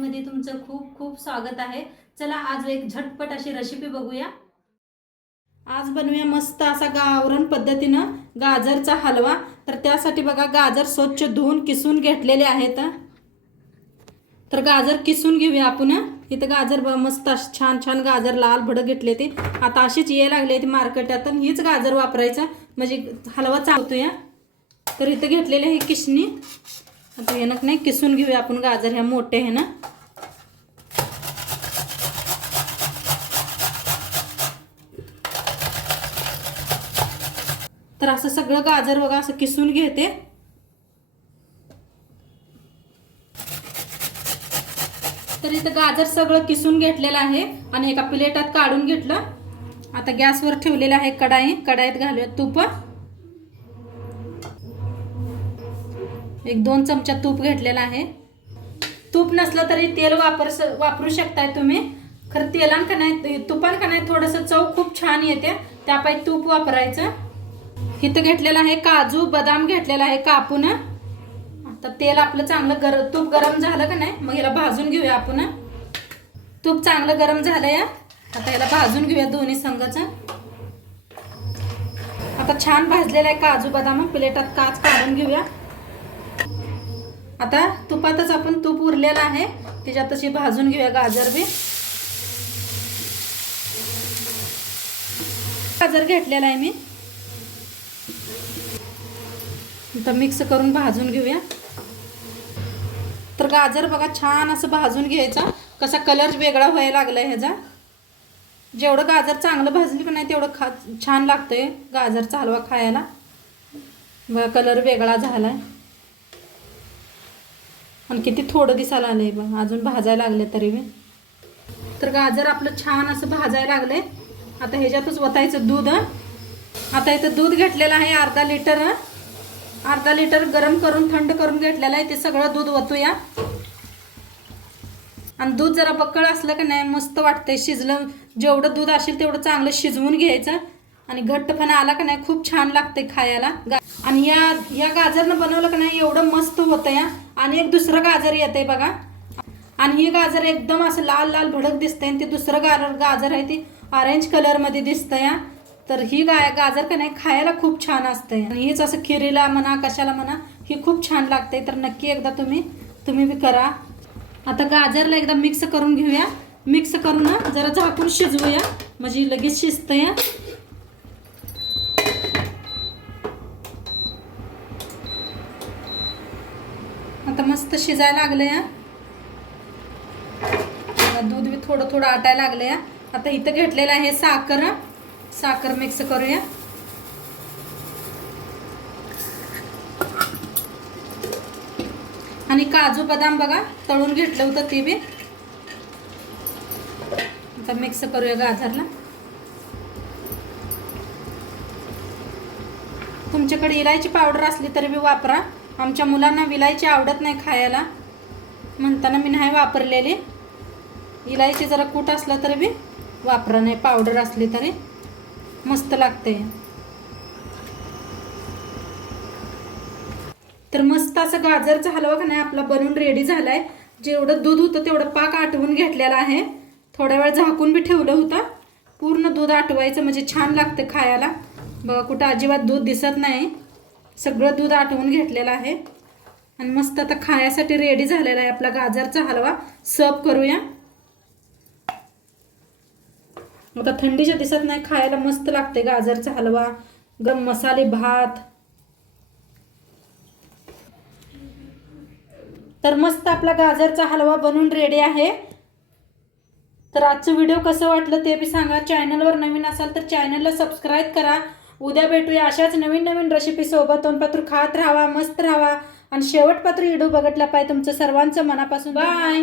फॅमिलीमध्ये तुमचं खूप खूप स्वागत आहे। चला आज एक झटपट अशी रेसिपी बघूया। आज बनवूया मस्त असा गावरान पद्धतीनं गाजरचा हलवा। तर त्यासाठी बघा गाजर स्वच्छ धुवून किसून घेतलेले आहेत। तर गाजर किसून घेऊया आपण। इथं गाजर मस्त छान छान गाजर लाल भडक घेतले ते। आता अशीच ये लागले ते मार्केटातून, हीच गाजर वापरायचं म्हणजे हलवा चालतोय। तर इथं घेतलेले हे किसणी, आता हे नाही किसून घेऊया आपण गाजर ह्या मोठे आहे ना। तर असं सगळं गाजर बघा असं किसून घेते। तर इथं गाजर सगळं किसून घेतलेलं आहे आणि एका प्लेटात काढून घेतलं। आता गॅसवर ठेवलेलं आहे कढाई, कढाईत घालूया तूप। एक 2 चमचा तूप घेतलेला आहे। तूप नसलं तरी तेल वापरू शकताय तुम्ही। खरं तेलान का नाही तुपान का नाही थोडंसं चव खूप छान येते, त्यापायी तूप वापरायचं। इथं घेतलेलं आहे काजू बदाम घेतलेला आहे कापून। आता तेल आपलं चांगलं तूप गरम झालं का नाही मग याला भाजून घेऊया आपण। तूप चांगलं गरम झालंय, आता याला भाजून घेऊया दोन्ही संगच। आता छान भाजलेला आहे काजू बदाम, प्लेटात काच काढून घेऊया। आता तुपातच आपण तूप उरलेलं आहे त्याच्यात अशी भाजून घेऊया गाजर बी। गाजर घेतलेला आहे मी, आता मिक्स करून भाजून घेऊया। तर गाजर बघा छान असं भाजून घ्यायचा, कसा कलर वेगळा व्हायला लागलाय ह्याचा। जेवढं गाजर चांगलं भाजली की नाही तेवढं छान लागतंय गाजरचा हलवा खायला। बघा कलर वेगळा झालाय आणि किती थोडं दिसायला आलंय बघ, अजून भाजायला लागले तरी मी। तर गाजर आपलं छान असं भाजायला लागले। आता ह्याच्यातच वतायचं दूध। आता इथं दूध घेतलेलं आहे अर्धा लिटर। अर्धा लिटर गरम करून थंड करून घेतलेलं आहे, ते सगळं दूध वतूया। आणि दूध जरा बक्कळ असलं की नाही मस्त वाटतंय शिजलं। जेवढं दूध असेल तेवढं चांगलं शिजवून घ्यायचं आणि घट्टपणा आला की नाही खूप छान लागतंय खायला। आणि या गाजरनं बनवलं की नाही एवढं मस्त होतं या। आणि एक दुसरं गाजर येतंय बघा, आणि हे गाजर एकदम असं लाल लाल भडक दिसतंय आणि ते दुसरं गाजर आहे ते ऑरेंज कलर मध्ये दिसतंय। तर ही गाजर का नाही खायला खूप छान असते आणि हेच असं खिरीला म्हणा कशाला म्हणा ही खूप छान लागते। तर नक्की एकदा तुम्ही बी करा। आता गाजरला एकदा मिक्स करून घेऊया, मिक्स करून जरा झाकून शिजवूया म्हणजे लगेच शिजतंय। आता मस्त शिजायला लागलंय, दूध बी थोडं थोडं आटायला लागलंय। आता इथं घेतलेलं आहे साखर मिक्स करूया। आणि काजू बदाम बघा तळून घेतलं होतं ते बी आता मिक्स करूया गाजरला। तुमच्याकडे इलायची पावडर असली तरी बी वापरा, आमच्या मुलांना विलायची आवडत नाही खायला म्हणताना मी नाही वापरलेली। इलायची जरा कूट असला तरी बी वापरा, नाही पावडर असली तरी मस्त लागते। तर मस्त असं गाजरचा हलवा का नाही आपला बनवून रेडी झालाय। जेवढं दूध होतं तेवढं पाक आटवून घेतलेला आहे, थोडा वेळ झाकून बी ठेवलं होतं। पूर्ण दूध आटवायचं म्हणजे छान लागतं खायला। बघा कुठं अजिबात दूध दिसत नाही, सगळं दूध आटवून घेतलेलं आहे आणि मस्त आता खाण्यासाठी रेडी झालेला आहे आपला गाजरचा हलवा। सर्व करूया। आता थंडीच्या दिवसात नाही खायला मस्त लागते गाजरचा हलवा, गरम मसाले भात। तर मस्त आपला गाजरचा हलवा बनवून रेडी आहे। तर आजचं व्हिडिओ कसं वाटलं ते बी सांगा। चॅनलवर नवीन असाल तर चॅनलला सबस्क्राईब करा। उद्या भेटूया अशाच नवीन नवीन रेसिपी सोबत। तोंडपात्र खात राहावा, मस्त राहावा आणि शेवटपात्र व्हिडिओ बघितला पाहिजे। तुमचं सर्वांचं मनापासून बाय।